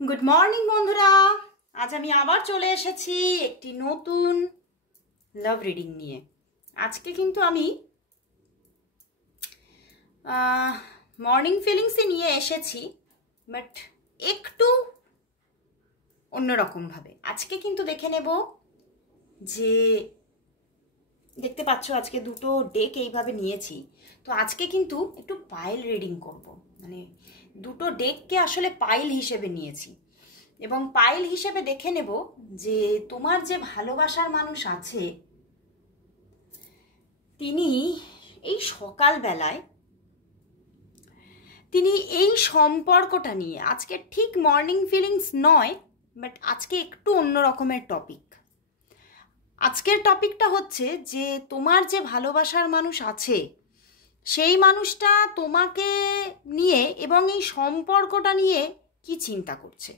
Good morning বন্ধুরা, আজ আমি আবার চলে এসেছি একটি নতুন লাভ রিডিং নিয়ে। আজকে কিন্তু আমি মর্নিং ফিলিংসই নিয়ে এসেছি, বাট একটু অন্যরকমভাবে। আজকে কিন্তু দেখে নেব যে দেখতে পাচ্ছ আজকে দুটো ডেক এইভাবে নিয়েছি। তো আজকে কিন্তু একটু পাইল রিডিং করব, মানে দুটো ডেককে আসলে পাইল হিসেবে নিয়েছি এবং পাইল হিসেবে দেখে নেব যে তোমার যে ভালোবাসার মানুষ আছে তিনি এই সকালবেলায় তিনি এই সম্পর্কটা নিয়ে, আজকে ঠিক মর্নিং ফিলিংস নয়, বাট আজকে একটু অন্য রকমের টপিক। আজকের টপিকটা হচ্ছে যে তোমার যে ভালোবাসার মানুষ আছে সেই মানুষটা তোমাকে নিয়ে এবং এই সম্পর্কটা নিয়ে কি চিন্তা করছে।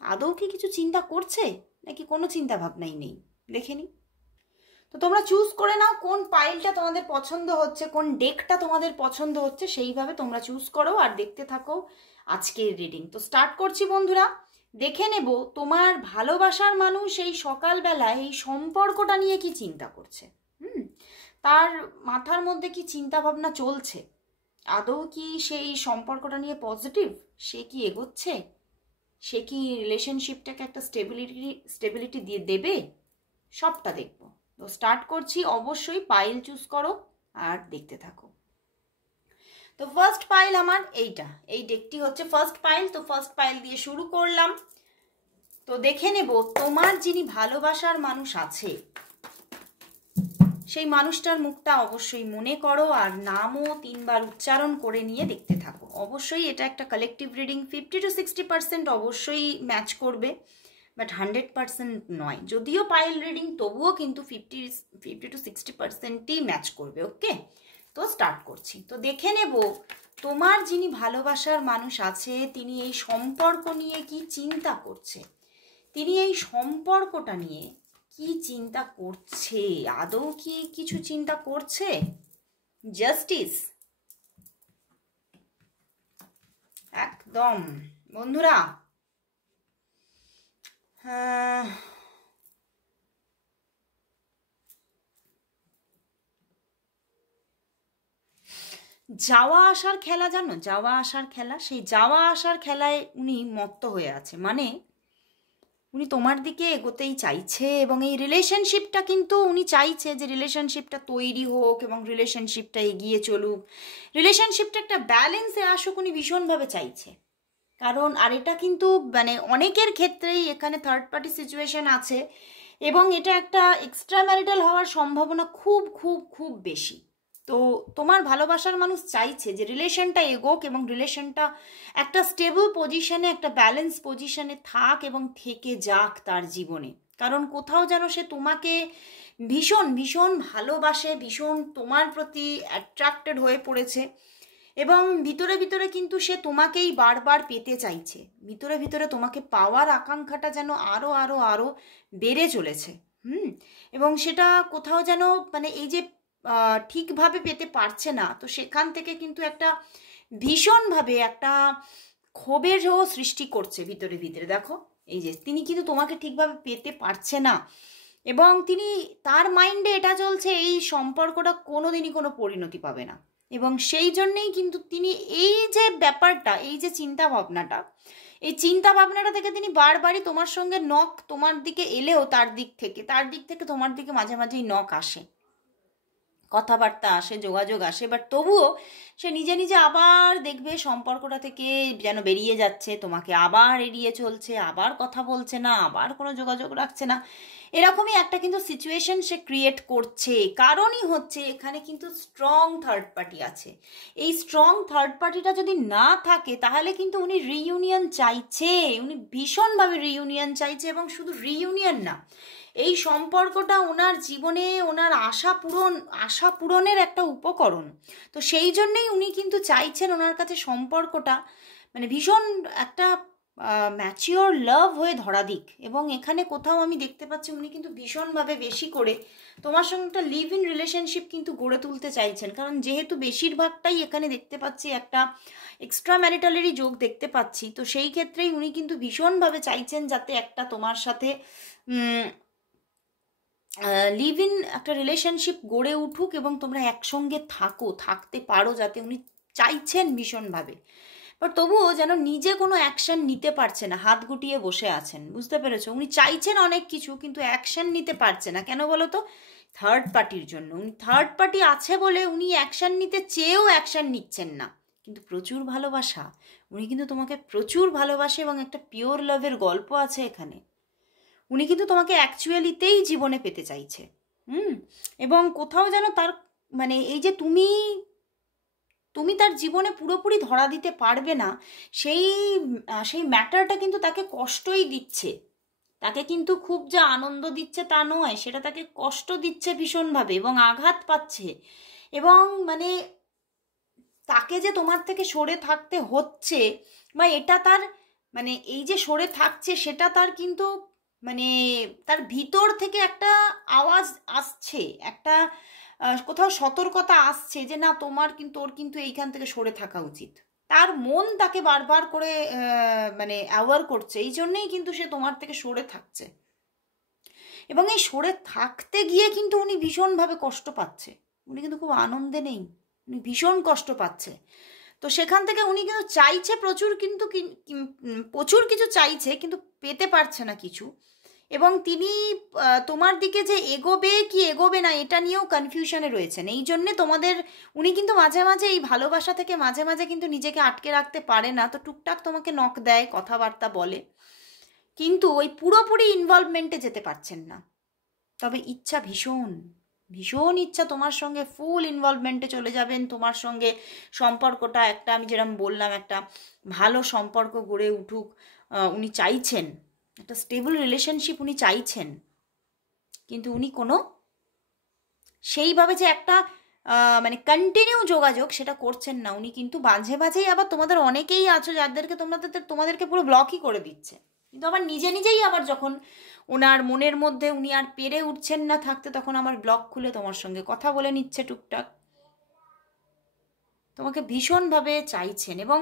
আদৌ কি কিছু চিন্তা করছে নাকি কোনো চিন্তা ভাবনাই নেই, দেখে নি। তো তোমরা চুজ করে নাও কোন পাইলটা তোমাদের পছন্দ হচ্ছে, কোন ডেকটা তোমাদের পছন্দ হচ্ছে, সেইভাবে তোমরা চুজ করো আর দেখতে থাকো আজকের রিডিং। তো স্টার্ট করছি বন্ধুরা। দেখে নেব তোমার ভালোবাসার মানুষ এই সকালবেলায় এই সম্পর্কটা নিয়ে কি চিন্তা করছে। তার মাথার মধ্যে কি চিন্তা ভাবনা চলছে, আদৌ কি সেই সম্পর্কটা নিয়ে পজিটিভ, সে কি এগোচ্ছে, সে কি রিলেশনশিপটাকে একটা স্টেবিলিটি দিয়ে দেবে, সবটা দেখবো। তো স্টার্ট করছি। অবশ্যই পাইল চুজ করো আর দেখতে থাকো। তো ফার্স্ট পাইল আমার এইটা, এই ডেকটি হচ্ছে ফার্স্ট পাইল। তো ফার্স্ট পাইল দিয়ে শুরু করলাম। তো দেখে নেব তোমার যিনি ভালোবাসার মানুষ আছে সেই মানুষটার মুখটা অবশ্যই মনে করো আর নামও 3 বার উচ্চারণ করে নিয়ে দেখতে থাকো। অবশ্যই এটা একটা কালেকটিভ রিডিং, 50 to 60% অবশ্যই ম্যাচ করবে, বাট 100% নয়। যদিও পাইল রিডিং তবুও কিন্তু 50 to 60%ই ম্যাচ করবে। ওকে, তো স্টার্ট করছি। তো দেখে নেব তোমার যিনি ভালোবাসার মানুষ আছে তিনি এই সম্পর্ক নিয়ে কি চিন্তা করছে, তিনি এই সম্পর্কটা নিয়ে কি চিন্তা করছে, আদৌ কি কিছু চিন্তা করছে। জাস্টিস, একদম বন্ধুরা। যাওয়া আসার খেলা, জানো, যাওয়া আসার খেলা। সেই যাওয়া আসার খেলায় উনি মত্ত হয়ে আছে, মানে উনি তোমার দিকে এগোতেই চাইছে এবং এই রিলেশনশিপটা কিন্তু উনি চাইছে যে রিলেশনশিপটা তৈরি হোক এবং রিলেশনশিপটা এগিয়ে চলুক, রিলেশনশিপটা একটা ব্যালেন্সে আসুক, উনি ভীষণভাবে চাইছে। কারণ আর এটা কিন্তু মানে অনেকের ক্ষেত্রেই এখানে থার্ড পার্টি সিচুয়েশন আছে এবং এটা একটা এক্সট্রা ম্যারিটাল হওয়ার সম্ভাবনা খুব খুব খুব বেশি। তো তোমার ভালোবাসার মানুষ চাইছে যে রিলেশনটা এগোক এবং রিলেশনটা একটা স্টেবল পজিশনে, একটা ব্যালেন্স পজিশনে থাক এবং থেকে যাক তার জীবনে। কারণ কোথাও যেন সে তোমাকে ভীষণ ভীষণ ভালোবাসে, ভীষণ তোমার প্রতি অ্যাট্রাক্টেড হয়ে পড়েছে এবং ভিতরে ভিতরে কিন্তু সে তোমাকেই বারবার পেতে চাইছে। ভিতরে ভিতরে তোমাকে পাওয়ার আকাঙ্ক্ষাটা যেন আরও আরও আরও বেড়ে চলেছে। এবং সেটা কোথাও যেন মানে এই যে ঠিকভাবে পেতে পারছে না, তো সেখান থেকে কিন্তু একটা ভীষণভাবে একটা ক্ষোভেরও সৃষ্টি করছে ভিতরে ভিতরে। দেখো এই যে তিনি কিন্তু তোমাকে ঠিকভাবে পেতে পারছে না এবং তিনি তার মাইন্ডে এটা চলছে এই সম্পর্কটা কোনোদিনই কোনো পরিণতি পাবে না এবং সেই জন্যেই কিন্তু তিনি এই যে ব্যাপারটা, এই যে চিন্তা ভাবনাটা, এই চিন্তা ভাবনাটা থেকে তিনি বারবারই তোমার সঙ্গে নক, তোমার দিকে এলেও তার দিক থেকে তোমার দিকে মাঝে মাঝেই নক আসে, কথাবার্তা আসে, যোগাযোগ আসে, বাট তবুও সে নিজে নিজে আবার দেখবে সম্পর্কটা থেকে যেন বেরিয়ে যাচ্ছে, তোমাকে আবার এড়িয়ে চলছে, আবার কথা বলছে না, আবার কোনো যোগাযোগ রাখছে না। এরকমই একটা কিন্তু সিচুয়েশন সে ক্রিয়েট করছে। কারণই হচ্ছে এখানে কিন্তু স্ট্রং থার্ড পার্টি আছে। এই স্ট্রং থার্ড পার্টিটা যদি না থাকে তাহলে কিন্তু উনি রিইউনিয়ন চাইছে, উনি ভীষণভাবে রিইউনিয়ন চাইছে এবং শুধু রিইউনিয়ন না, এই সম্পর্কটা ওনার জীবনে ওনার আশা পূরণের একটা উপকরণ। তো সেই জন্যেই উনি কিন্তু চাইছেন ওনার কাছে সম্পর্কটা মানে ভীষণ একটা ম্যাচিওর লাভ হয়ে ধরা দিক। এবং এখানে কোথাও আমি দেখতে পাচ্ছি উনি কিন্তু ভীষণভাবে বেশি করে তোমার সঙ্গে একটা লিভ ইন রিলেশনশিপ কিন্তু গড়ে তুলতে চাইছেন। কারণ যেহেতু বেশিরভাগটাই এখানে দেখতে পাচ্ছি একটা এক্সট্রা ম্যারিটালেরই যোগ দেখতে পাচ্ছি, তো সেই ক্ষেত্রেই উনি কিন্তু ভীষণভাবে চাইছেন যাতে একটা তোমার সাথে লিভ ইন একটা রিলেশনশিপ গড়ে উঠুক এবং তোমরা একসঙ্গে থাকতে পারো, যাতে উনি চাইছেন ভীষণভাবে। বাট তবুও যেন নিজে কোনো অ্যাকশন নিতে পারছে না, হাত গুটিয়ে বসে আছেন, বুঝতে পেরেছো? উনি চাইছেন অনেক কিছু কিন্তু অ্যাকশন নিতে পারছে না। কেন বলো তো? থার্ড পার্টির জন্য। উনি থার্ড পার্টি আছে বলে উনি অ্যাকশন নিতে চেয়েও অ্যাকশন নিচ্ছেন না। কিন্তু প্রচুর ভালোবাসা, উনি কিন্তু তোমাকে প্রচুর ভালোবাসে এবং একটা পিওর লাভের গল্প আছে এখানে। উনি কিন্তু তোমাকে অ্যাকচুয়ালিতেই জীবনে পেতে চাইছে। এবং কোথাও যেন তার মানে এই যে তুমি তার জীবনে পুরোপুরি ধরা দিতে পারবে না, সেই ম্যাটারটা কিন্তু তাকে কষ্টই দিচ্ছে। তাকে কিন্তু খুব যে আনন্দ দিচ্ছে তা নয়, সেটা তাকে কষ্ট দিচ্ছে ভীষণভাবে এবং আঘাত পাচ্ছে। এবং মানে তাকে যে তোমার থেকে সরে থাকতে হচ্ছে বা এটা তার মানে এই যে সরে থাকছে সেটা তার কিন্তু মানে তার ভিতর থেকে একটা আওয়াজ আসছে, একটা কোথাও সতর্কতা আসছে যে না ওর কিন্তু এইখান থেকে সরে থাকা উচিত। তার মন তাকে বারবার করে মানে অ্যাওয়ার করছে, এই জন্যেই কিন্তু সে তোমার থেকে সরে থাকছে। এবং এই সরে থাকতে গিয়ে কিন্তু উনি ভীষণভাবে কষ্ট পাচ্ছে। উনি কিন্তু খুব আনন্দে নেই, উনি ভীষণ কষ্ট পাচ্ছে। তো সেখান থেকে উনি কিন্তু চাইছে প্রচুর, কিন্তু প্রচুর কিছু চাইছে কিন্তু পেতে পারছে না কিছু। এবং তিনি তোমার দিকে যে এগোবে কি এগোবে না এটা নিয়েও কনফিউশনে রয়েছেন। এই জন্যে উনি কিন্তু মাঝে মাঝে এই ভালোবাসা থেকে মাঝে মাঝে কিন্তু নিজেকে আটকে রাখতে পারে না, তো টুকটাক তোমাকে নক দেয়, কথাবার্তা বলে, কিন্তু ওই পুরোপুরি ইনভলভমেন্টে যেতে পারছেন না। তবে ইচ্ছা ভীষণ ইচ্ছা তোমার সঙ্গে ফুল ইনভলভমেন্টে চলে যাবেন, তোমার সঙ্গে সম্পর্কটা একটা আমি যেরকম বললাম একটা ভালো সম্পর্ক গড়ে উঠুক। উনি চাইছেন একটা স্টেবল রিলেশনশিপ, উনি চাইছেন। কিন্তু উনি কোনো সেইভাবে যে একটা মানে কন্টিনিউ যোগাযোগ সেটা করছেন না। উনি কিন্তু মাঝে মাঝেই আবার তোমাদের অনেকেই আছো যাদেরকে তোমাদেরকে পুরো ব্লকই করে দিচ্ছে, কিন্তু আবার নিজেই আবার যখন ওনার মনের মধ্যে উনি আর পেরে উঠছেন না থাকতে, তখন আমার ব্লক খুলে তোমার সঙ্গে কথা বলে নিচ্ছে টুকটাক। তোমাকে ভীষণভাবে চাইছেন এবং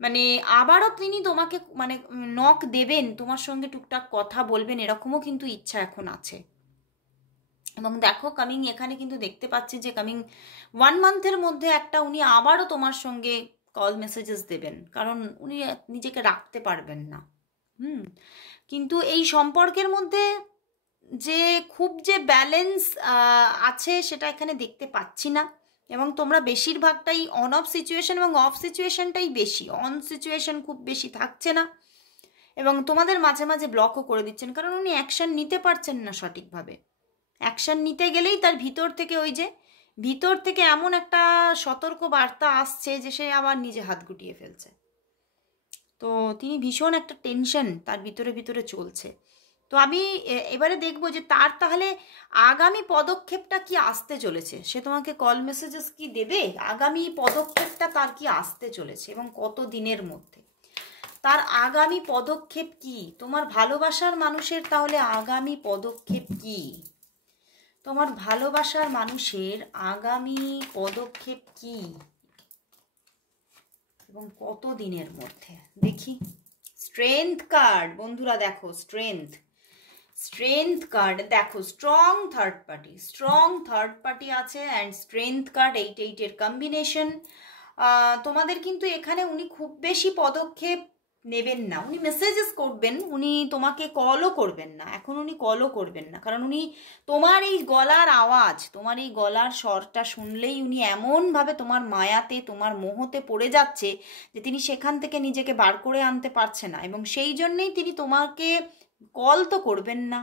মানে আবারও তিনি তোমাকে মানে নক দেবেন, তোমার সঙ্গে টুকটাক কথা বলবেন, এরকমও কিন্তু ইচ্ছা এখন আছে। এবং দেখো এখানে কিন্তু দেখতে পাচ্ছি যে কামিং 1 মান্থের মধ্যে একটা উনি আবারও তোমার সঙ্গে কল মেসেজেস দেবেন, কারণ উনি নিজেকে রাখতে পারবেন না। কিন্তু এই সম্পর্কের মধ্যে যে খুব যে ব্যালেন্স আছে সেটা এখানে দেখতে পাচ্ছি না। এবং তোমরা বেশিরভাগটাই অন অফ সিচুয়েশন এবং অফ সিচুয়েশনটাই বেশি, অন সিচুয়েশন খুব বেশি থাকছে না। এবং তোমাদের মাঝে মাঝে ব্লকও করে দিচ্ছেন, কারণ উনি অ্যাকশন নিতে পারছেন না সঠিকভাবে। অ্যাকশন নিতে গেলেই তার ভিতর থেকে এমন একটা সতর্ক বার্তা আসছে যে সে আবার নিজে হাত গুটিয়ে ফেলছে। তো তিনি ভীষণ একটা টেনশন তার ভিতরে চলছে। তো আমি এবারে দেখবো যে তার তাহলে আগামী পদক্ষেপটা কি আসতে চলেছে। সে তোমাকে কল মেসেজেস কি দেবে, আগামী পদক্ষেপটা তার কি আসতে চলেছে এবং কত দিনের মধ্যে তার আগামী পদক্ষেপ কি। তোমার ভালোবাসার মানুষের তাহলে আগামী পদক্ষেপ কি, তোমার ভালোবাসার মানুষের আগামী পদক্ষেপ কি এবং কত দিনের মধ্যে দেখি। স্ট্রেংথ কার্ড বন্ধুরা, দেখো স্ট্রেংথ কার্ড দেখো, স্ট্রং থার্ড পার্টি আছে অ্যান্ড স্ট্রেংথ কার্ড 8-8 কম্বিনেশন। তোমাদের কিন্তু এখানে উনি খুব বেশি পদক্ষেপ নেবেন না, উনি মেসেজেস করবেন, উনি তোমাকে কলও করবেন না, এখন উনি কলও করবেন না, কারণ উনি তোমার এই গলার আওয়াজ, তোমার এই গলার স্বরটা শুনলেই উনি এমনভাবে তোমার মায়াতে তোমার মোহতে পড়ে যাচ্ছে যে তিনি সেখান থেকে নিজেকে বার করে আনতে পারছে না। এবং সেই জন্যেই তিনি তোমাকে কল তো করবেন না,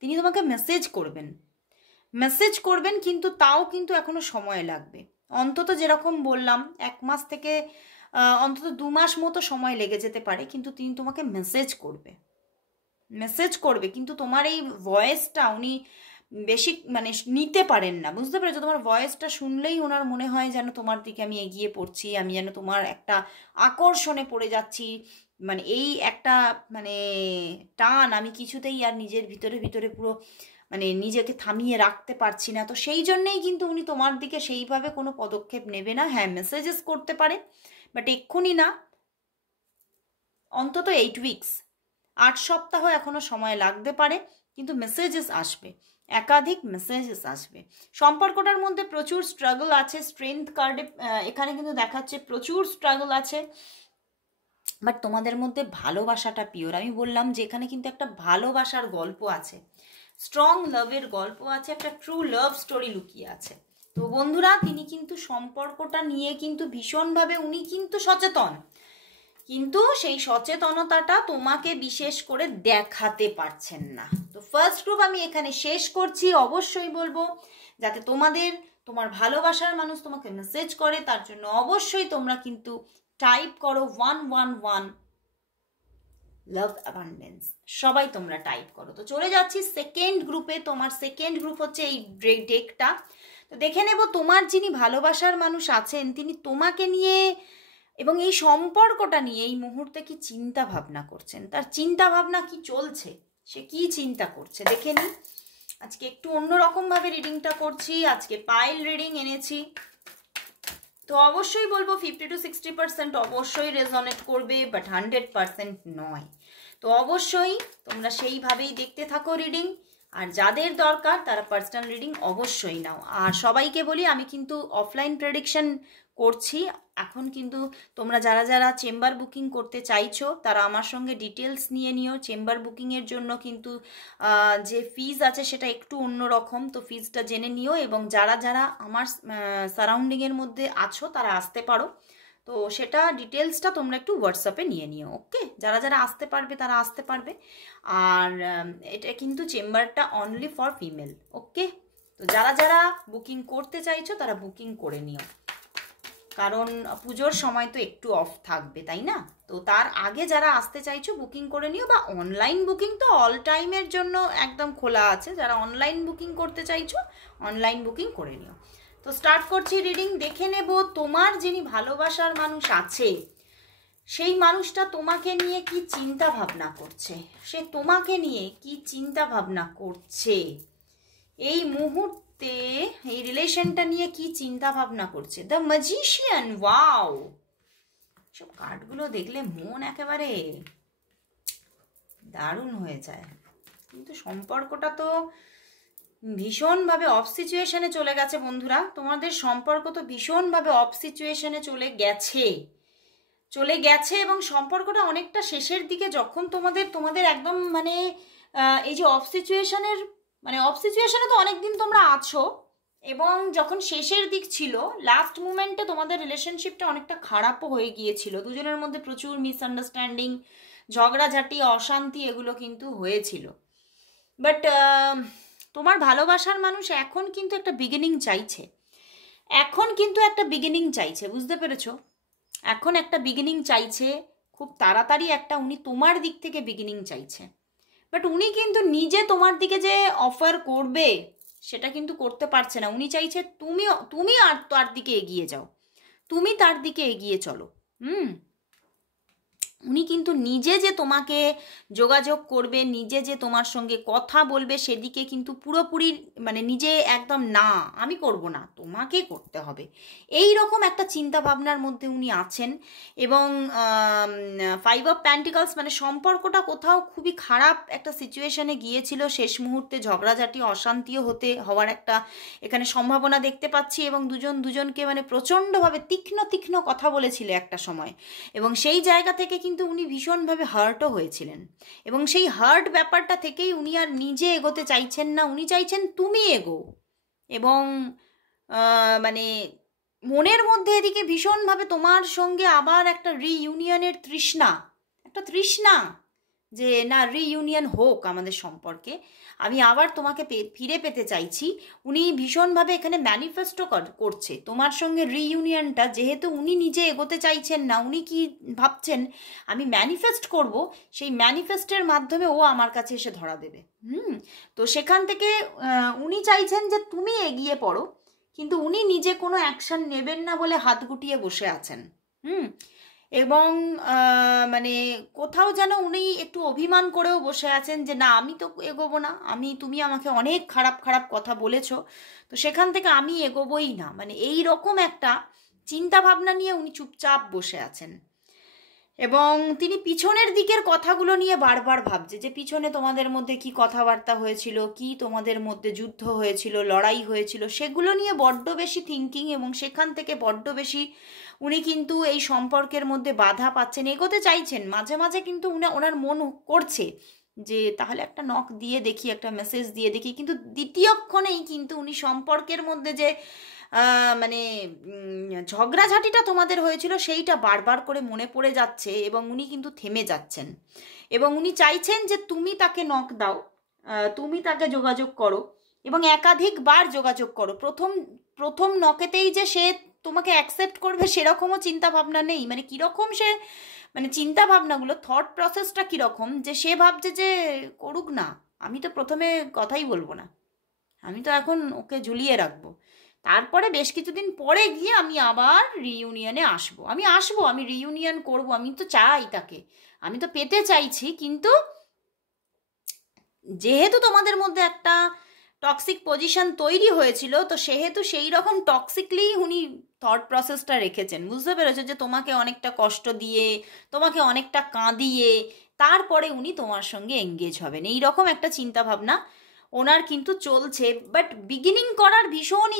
তিনি তোমাকে মেসেজ করবেন কিন্তু তাও কিন্তু এখনো সময় লাগবে। অন্তত যেরকম বললাম 1 মাস থেকে অন্তত 2 মাস মতো সময় লেগে যেতে পারে, কিন্তু তিনি তোমাকে মেসেজ করবে কিন্তু তোমার এই ভয়েসটা উনি বেশি মানে নিতে পারেন না, বুঝতে পেরেছো? তোমার ভয়েসটা শুনলেই ওনার মনে হয় যেন তোমার দিকে আমি এগিয়ে পড়ছি, আমি যেন তোমার একটা আকর্ষণে পড়ে যাচ্ছি, মানে এই একটা মানে টান, আমি কিছুতেই আর নিজের ভিতরে ভিতরে পুরো মানে নিজেকে থামিয়ে রাখতে পারছি না। তো সেই জন্যেই কিন্তু উনি তোমার দিকে সেইভাবে কোনো পদক্ষেপ নেবে না। হ্যাঁ, মেসেজেস করতে পারে, বাট এক্ষুনি না, অন্তত 8 উইকস, 8 সপ্তাহ এখনো সময় লাগতে পারে, কিন্তু মেসেজেস আসবে, একাধিক মেসেজেস আসবে। সম্পর্কটার মধ্যে প্রচুর স্ট্রাগল আছে, স্ট্রেংথ কার্ডে এখানে কিন্তু দেখাচ্ছে প্রচুর স্ট্রাগল আছে, বাট তোমাদের মধ্যে ভালোবাসাটা পিওর। আমি বললাম যে এখানে কিন্তু একটা ভালোবাসার গল্প আছে, স্ট্রং লাভের গল্প আছে, একটা ট্রু লাভ স্টোরি লুকিয়ে আছে। তো বন্ধুরা, তিনি কিন্তু সম্পর্কটা নিয়ে কিন্তু ভীষণভাবে উনি কিন্তু সচেতন, কিন্তু সেই সচেতনতাটা তোমাকে বিশেষ করে দেখাতে পারছেন না। তো ফার্স্ট গ্রুপ আমি এখানে শেষ করছি। অবশ্যই বলবো যাতে তোমার ভালোবাসার মানুষ তোমাকে মেসেজ করে, তার জন্য অবশ্যই তোমরা কিন্তু টাইপ করো 111 লাভ অ্যাবান্ডেন্স, সবাই তোমরা টাইপ করো। তো চলে যাচ্ছি সেকেন্ড গ্রুপে। তোমার সেকেন্ড গ্রুপ হচ্ছে এই ডেকটা। তো দেখে নেব তোমার যিনি ভালোবাসার মানুষ আছেন তিনি তোমাকে নিয়ে এবং এই সম্পর্কটা নিয়ে এই মুহূর্তে কি চিন্তা ভাবনা করছেন, তার চিন্তা ভাবনা কি চলছে, সে কি চিন্তা করছে দেখে নি। আজকে একটু অন্যরকম ভাবে রিডিংটা করছি, আজকে পাইল রিডিং এনেছি। তো অবশ্যই বলবো 50 to 60% অবশ্যই রেজনেট করবে, বাট 100% নয়। তো অবশ্যই তোমরা সেইভাবেই দেখতে থাকো রিডিং, আর যাদের দরকার তারা পার্সোনাল রিডিং অবশ্যই নাও। আর সবাইকে বলি আমি কিন্তু অফলাইন প্রেডিকশন করছি এখন, কিন্তু তোমরা যারা যারা চেম্বার বুকিং করতে চাইছো তারা আমার সঙ্গে ডিটেলস নিয়ে নিও। চেম্বার বুকিংয়ের জন্য কিন্তু যে ফিজ আছে সেটা একটু অন্যরকম, তো ফিজটা জেনে নিও। এবং যারা যারা আমার সারাউন্ডিংয়ের মধ্যে আছো তারা আসতে পারো, তো সেটা ডিটেলসটা তোমরা একটু হোয়াটসঅ্যাপে নিয়ে নিও। ওকে, যারা যারা আসতে পারবে তারা আসতে পারবে। আর এটা কিন্তু চেম্বারটা অনলি ফর ফিমেল। ওকে, তো যারা যারা বুকিং করতে চাইছো তারা বুকিং করে নিও, কারণ পুজোর সময় তো একটু অফ থাকবে, তাই না? তো তার আগে যারা আসতে চাইছো বুকিং করে নিও, বা অনলাইন বুকিং তো অল টাইমের জন্য একদম খোলা আছে। যারা অনলাইন বুকিং করতে চাইছো অনলাইন বুকিং করে নিও। তো স্টার্ট করছি রিডিং। দেখে নেব তোমার যিনি ভালোবাসার মানুষ আছে সেই মানুষটা তোমাকে নিয়ে কি চিন্তা ভাবনা করছে, সে তোমাকে নিয়ে কি চিন্তা ভাবনা করছে এই মুহূর্তে, এই রিলেশনটা নিয়ে কি চিন্তা ভাবনা করছে। দ্য ম্যাজিশিয়ান, ওয়াও, সব কার্ডগুলো দেখলে মন একেবারে দারুণ হয়ে যায়। কিন্তু সম্পর্কটা তো ভীষণভাবে অফ সিচুয়েশনে চলে গেছে বন্ধুরা, তোমাদের সম্পর্ক তো ভীষণভাবে অফ সিচুয়েশনে চলে গেছে এবং সম্পর্কটা অনেকটা শেষের দিকে, যখন তোমাদের একদম মানে এই যে অফ সিচুয়েশনে তো অনেকদিন তোমরা আছো, এবং যখন শেষের দিক ছিল লাস্ট মুমেন্টে তোমাদের রিলেশনশিপটা অনেকটা খারাপও হয়ে গিয়েছিল, দুজনের মধ্যে প্রচুর মিসআন্ডারস্ট্যান্ডিং, ঝগড়াঝাটি, অশান্তি এগুলো কিন্তু হয়েছিল। বাট তোমার ভালোবাসার মানুষ এখন কিন্তু একটা বিগিনিং চাইছে, বুঝতে পেরেছো? এখন একটা বিগিনিং চাইছে, খুব তাড়াতাড়ি একটা উনি তোমার দিক থেকে বিগিনিং চাইছে, বাট উনি কিন্তু নিজে তোমার দিকে যে অফার করবে সেটা কিন্তু করতে পারছে না। উনি চাইছে তুমি আর তার দিকে এগিয়ে যাও, তুমি তার দিকে এগিয়ে চলো। উনি কিন্তু নিজে যে তোমাকে যোগাযোগ করবে, নিজে যে তোমার সঙ্গে কথা বলবে সেদিকে কিন্তু পুরোপুরি মানে নিজে একদম না আমি করব না, তোমাকে করতে হবে, এই রকম একটা চিন্তা ভাবনার মধ্যে উনি আছেন। এবং 5 অফ প্যান্টিকলস মানে সম্পর্কটা কোথাও খুবই খারাপ একটা সিচুয়েশনে গিয়েছিল, শেষ মুহূর্তে ঝগড়াঝাটি, অশান্তিও হওয়ার একটা এখানে সম্ভাবনা দেখতে পাচ্ছি। এবং দুজনকে মানে প্রচণ্ডভাবে তীক্ষ্ণ কথা বলেছিল একটা সময়, এবং সেই জায়গা থেকে কিন্তু উনি ভীষণভাবে হার্টও হয়েছিলেন। এবং সেই হার্ট ব্যাপারটা থেকেই উনি আর নিজে এগোতে চাইছেন না, উনি চাইছেন তুমি এগো। এবং মানে মনের মধ্যে এদিকে ভীষণভাবে তোমার সঙ্গে আবার একটা রিইউনিয়নের তৃষ্ণা, যে না রিইউনিয়ন হোক আমাদের সম্পর্কে, আমি আবার তোমাকে ফিরে পেতে চাইছি। উনি ভীষণভাবে এখানে ম্যানিফেস্টও করছে তোমার সঙ্গে রিইউনিয়নটা, যেহেতু উনি নিজে এগোতে চাইছেন না, উনি কি ভাবছেন আমি ম্যানিফেস্ট করব, সেই ম্যানিফেস্টের মাধ্যমে ও আমার কাছে এসে ধরা দেবে। তো সেখান থেকে উনি চাইছেন যে তুমি এগিয়ে পড়ো, কিন্তু উনি নিজে কোনো অ্যাকশন নেবেন না বলে হাত গুটিয়ে বসে আছেন। এবং মানে কোথাও যেন উনি একটু অভিমান করেও বসে আছেন যে না আমি তো এগোবো না, তুমি আমাকে অনেক খারাপ খারাপ কথা বলেছো, তো সেখান থেকে আমি এগোবোই না, মানে এই রকম একটা চিন্তা ভাবনা নিয়ে উনি চুপচাপ বসে আছেন। এবং তিনি পিছনের দিকের কথাগুলো নিয়ে বারবার ভাবছে যে পিছনে তোমাদের মধ্যে কি কথাবার্তা হয়েছিল, কি তোমাদের মধ্যে যুদ্ধ হয়েছিল, লড়াই হয়েছিল, সেগুলো নিয়ে বড্ড বেশি থিঙ্কিং, এবং সেখান থেকে বড্ড বেশি উনি কিন্তু এই সম্পর্কের মধ্যে বাধা পাচ্ছেন, এগোতে চাইছেন। মাঝে মাঝে কিন্তু ওনার মন করছে যে তাহলে একটা নক দিয়ে দেখি, একটা মেসেজ দিয়ে দেখি, কিন্তু দ্বিতীয়ক্ষণেই কিন্তু উনি সম্পর্কের মধ্যে যে মানে ঝগড়াঝাটিটা তোমাদের হয়েছিল সেইটা বারবার করে মনে পড়ে যাচ্ছে, এবং উনি কিন্তু থেমে যাচ্ছেন, এবং উনি চাইছেন যে তুমি তাকে নক দাও, তুমি তাকে যোগাযোগ করো, এবং একাধিকবার যোগাযোগ করো। প্রথম প্রথম নকেতেই যে সে তোমাকে অ্যাকসেপ্ট করবে সেরকমও চিন্তা ভাবনা নেই, মানে কীরকম সে, মানে চিন্তা ভাবনাগুলো, থট প্রসেসটা কীরকম যে সে ভাবছে যে করুক না, আমি তো প্রথমে কথাই বলবো না, আমি তো এখন ওকে ঝুলিয়ে রাখবো, তারপরে বেশ কিছুদিন পরে গিয়ে আমি আবার রিইউনিয়নে আসবো, আমি রিইউনিয়ন করব, আমি তো চাই তাকে, আমি তো পেতে চাইছি, কিন্তু যেহেতু তোমাদের মধ্যে একটা টক্সিক পজিশন তৈরি হয়েছিল, তো সেহেতু সেই রকম টক্সিকলি উনি থট প্রসেসটা রেখেছেন, বুঝতে পেরেছো, যে তোমাকে অনেকটা কষ্ট দিয়ে, তোমাকে অনেকটা কাঁদিয়ে তারপরে উনি তোমার সঙ্গে এঙ্গেজ হবেন, এই রকম একটা চিন্তা ভাবনা ওনার কিন্তু চলছে। বাট বিগিনিং করার ভীষণ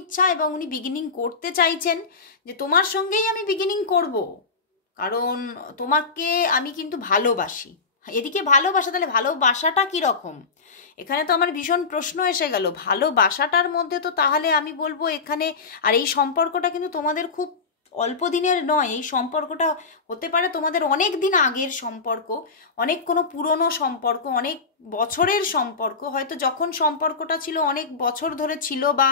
ইচ্ছা, এবং উনি বিগিনিং করতে চাইছেন যে তোমার সঙ্গেই আমি বিগিনিং করব, কারণ তোমাকে আমি কিন্তু ভালোবাসি। এদিকে ভালোবাসা, তাহলে ভালোবাসাটা কীরকম, এখানে তো আমার ভীষণ প্রশ্ন এসে গেল, ভালোবাসাটার মধ্যে তো তাহলে আমি বলবো এখানে, আর এই সম্পর্কটা কিন্তু তোমাদের খুব অল্প দিনের নয়, এই সম্পর্কটা হতে পারে তোমাদের অনেক দিন আগের সম্পর্ক, অনেক কোনো পুরনো সম্পর্ক, অনেক বছরের সম্পর্ক, হয়তো যখন সম্পর্কটা ছিল অনেক বছর ধরে ছিল, বা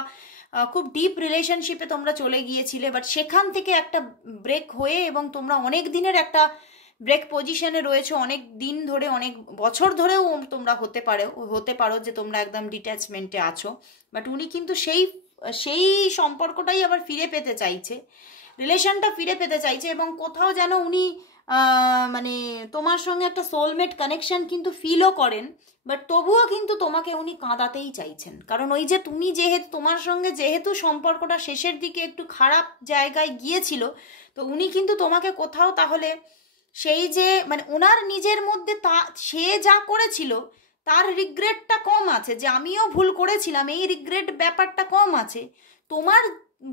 খুব ডিপ রিলেশনশিপে তোমরা চলে গিয়েছিলে, বাট সেখান থেকে একটা ব্রেক হয়ে, এবং তোমরা অনেক দিনের একটা ব্রেক পজিশনে রয়েছে, অনেক দিন ধরে, অনেক বছর ধরেও তোমরা হতে পারো যে তোমরা একদম ডিট্যাচমেন্টে আছো, বাট উনি কিন্তু সেই সম্পর্কটাই আবার ফিরে পেতে চাইছে, রিলেশনটা ফিরে পেতে চাইছে, এবং কোথাও যেন উনি মানে তোমার সঙ্গে একটা সোলমেট কানেকশন কিন্তু ফিলও করেন, বাট তবুও কিন্তু তোমাকে উনি কাঁদাতেই চাইছেন, কারণ ওই যে তুমি তোমার সঙ্গে যেহেতু সম্পর্কটা শেষের দিকে একটু খারাপ জায়গায় গিয়েছিল, তো উনি কিন্তু তোমাকে কোথাও তাহলে সেই যে মানে ওনার নিজের মধ্যে সে যা করেছিল তার রিগ্রেটটা কম আছে, যে আমিও ভুল করেছিলাম, এই রিগ্রেট ব্যাপারটা কম আছে। তোমার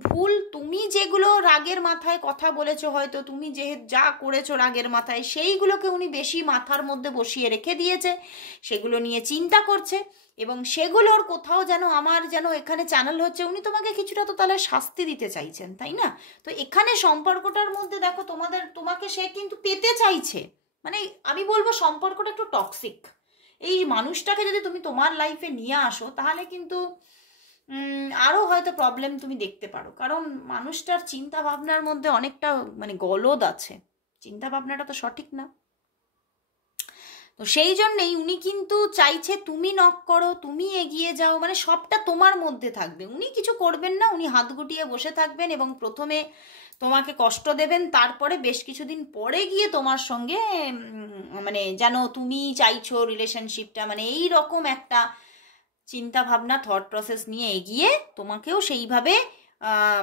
ভুল, তুমি যেগুলো রাগের মাথায় কথা বলেছো, হয়তো তুমি যা করেছো রাগের মাথায়, সেইগুলোকে উনি বেশি মাথার মধ্যে বসিয়ে রেখে দিয়েছে, সেগুলো নিয়ে চিন্তা করছে, এবং সেগুলোর কোথাও যেন আমার যেন এখানে চ্যানেল হচ্ছে উনি তোমাকে কিছুটা তো তাহলে শাস্তি দিতে চাইছেন, তাই না? তো এখানে সম্পর্কটার মধ্যে দেখো তোমাকে সে কিন্তু পেতে চাইছে, মানে আমি বলবো সম্পর্কটা একটু টক্সিক। এই মানুষটাকে যদি তুমি তোমার লাইফে নিয়ে আসো তাহলে কিন্তু আরও হয়তো প্রবলেম তুমি দেখতে পারো, কারণ মানুষটার চিন্তা ভাবনার মধ্যে অনেকটা মানে গলদ আছে, চিন্তা ভাবনাটা তো সঠিক না। তো সেই জন্যেই উনি কিন্তু চাইছে তুমি নক করো, তুমি এগিয়ে যাও, মানে সবটা তোমার মধ্যে থাকবে, উনি কিছু করবেন না, উনি হাত গুটিয়ে বসে থাকবেন, এবং প্রথমে তোমাকে কষ্ট দেবেন, তারপরে বেশ কিছুদিন পরে গিয়ে তোমার সঙ্গে মানে যেন তুমি চাইছো রিলেশনশিপটা, মানে এই রকম একটা চিন্তা ভাবনা থট প্রসেস নিয়ে এগিয়ে তোমাকেও সেইভাবে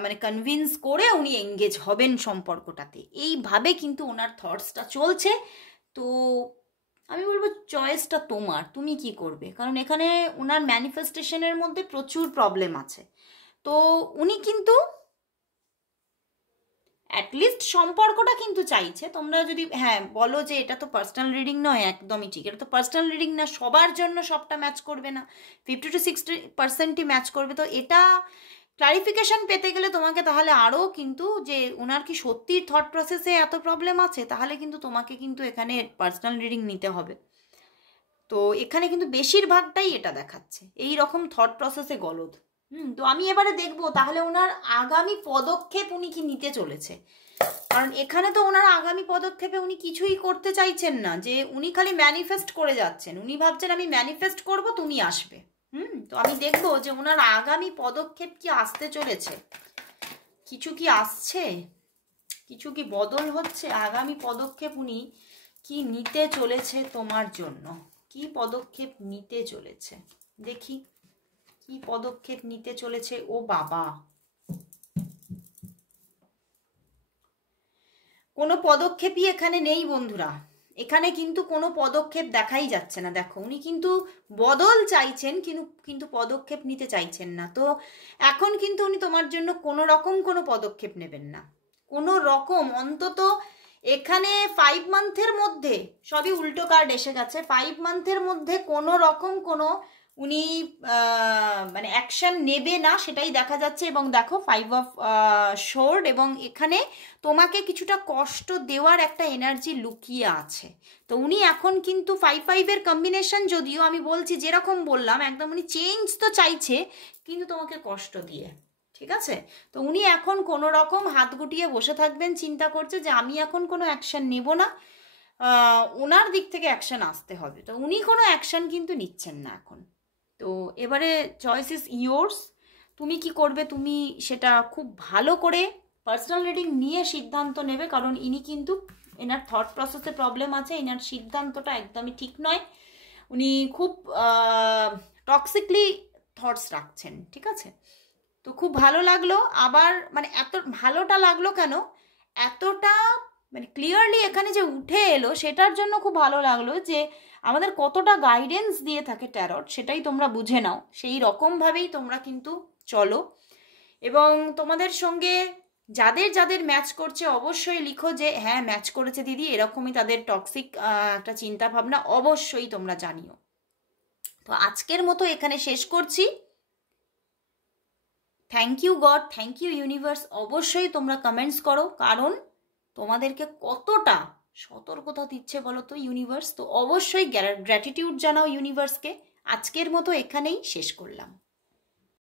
মানে কনভিন্স করে উনি এঙ্গেজ হবেন সম্পর্কটাতে, এইভাবে কিন্তু ওনার থটসটা চলছে। তো আমি বলবো চয়েসটা তোমার, তুমি কি করবে, কারণ এখানে ওনার ম্যানিফেস্টেশনের মধ্যে প্রচুর প্রবলেম আছে। তো উনি কিন্তু অ্যাটলিস্ট সম্পর্কটা কিন্তু চাইছে, তোমরা যদি হ্যাঁ বলো যে এটা তো পার্সোনাল রিডিং নয়, একদমই ঠিক, এটা তো পার্সোনাল রিডিং না, সবার জন্য সবটা ম্যাচ করবে না, 50 to 60% ম্যাচ করবে। তো এটা ক্লারিফিকেশন পেতে গেলে তোমাকে তাহলে আরও কিন্তু যে ওনার কি সত্যি থট প্রসেসে এত প্রবলেম আছে, তাহলে কিন্তু তোমাকে কিন্তু এখানে পার্সোনাল রিডিং নিতে হবে। তো এখানে কিন্তু বেশিরভাগটাই এটা দেখাচ্ছে এই রকম থট প্রসেসে গলদ। তো আমি এবারে দেখবো তাহলে ওনার আগামী পদক্ষেপ উনি কি নিতে চলেছে, কারণ এখানে তো ওনার আগামী পদক্ষেপে উনি কিছুই করতে চাইছেন না, যে উনি খালি ম্যানিফেস্ট করে যাচ্ছেন, উনি ভাবছেন আমি ম্যানিফেস্ট করব তুমি আসবে। তো আমি দেখবো যে ওনার আগামী পদক্ষেপ কি আসতে চলেছে, কিছু কি আসছে। কিছু কি বদল হচ্ছে? আগামী পদক্ষেপ উনি কি নিতে চলেছে তোমার জন্য? কি পদক্ষেপ নিতে চলেছে দেখি, কি পদক্ষেপ নিতে চলেছে? ও বাবা, কোনো পদক্ষেপই এখানে নেই বন্ধুরা। এখানে কিন্তু কোনো পদক্ষেপ দেখাই যাচ্ছে না। দেখো, উনি কিন্তু বদল চাইছেন, কিন্তু পদক্ষেপ নিতে চাইছেন না। তো এখন কিন্তু উনি তোমার জন্য কোনো রকম কোনো পদক্ষেপ নেবেন না, কোনো রকম। অন্তত এখানে 5 মান্থের মধ্যে, সবই উল্টো কার্ড এসে গেছে, 5 মান্থের মধ্যে কোনো রকম কোনো উনি মানে অ্যাকশন নেবে না, সেটাই দেখা যাচ্ছে। এবং দেখো 5 অফ শোর্ড, এবং এখানে তোমাকে কিছুটা কষ্ট দেওয়ার একটা এনার্জি লুকিয়ে আছে। তো উনি এখন কিন্তু 5-5-এর কম্বিনেশন, যদিও আমি বলছি যেরকম বললাম একদম, উনি চেঞ্জ তো চাইছে কিন্তু তোমাকে কষ্ট দিয়ে, ঠিক আছে? তো উনি এখন কোনো রকম হাত গুটিয়ে বসে থাকবেন, চিন্তা করছে যে আমি এখন কোনো অ্যাকশন নেব না, ওনার দিক থেকে অ্যাকশন আসতে হবে। তো উনি কোনো অ্যাকশন কিন্তু নিচ্ছেন না এখন। তো এবারে চয়েস ইজ ইয়োর্স, তুমি কি করবে? তুমি সেটা খুব ভালো করে পার্সোনাল রিডিং নিয়ে সিদ্ধান্ত নেবে, কারণ ইনি কিন্তু, এনার থট প্রসেসে প্রবলেম আছে, এনার সিদ্ধান্তটা একদমই ঠিক নয়। উনি খুব টক্সিকলি থটস রাখছেন, ঠিক আছে? তো খুব ভালো লাগলো। আবার মানে এত ভালোটা লাগলো কেন, এতটা মানে ক্লিয়ারলি এখানে যে উঠে এলো, সেটার জন্য খুব ভালো লাগলো যে আমাদের কতটা গাইডেন্স দিয়ে থাকে ট্যারট, সেটাই তোমরা বুঝে নাও। সেই রকমভাবেই তোমরা কিন্তু চলো। এবং তোমাদের সঙ্গে যাদের যাদের ম্যাচ করছে অবশ্যই লিখো যে হ্যাঁ ম্যাচ করেছে দিদি, এরকমই তাদের টক্সিক একটা চিন্তা ভাবনা, অবশ্যই তোমরা জানিও। তো আজকের মতো এখানে শেষ করছি। Thank you god, thank you universe. অবশ্যই তোমরা কমেন্টস করো, কারণ তোমাদেরকে কতটা সতর্কতা দিচ্ছে বলো তো ইউনিভার্স। তো অবশ্যই গ্র্যাটিটিউড জানাও ইউনিভার্সকে। আজকের মতো এখানেই শেষ করলাম।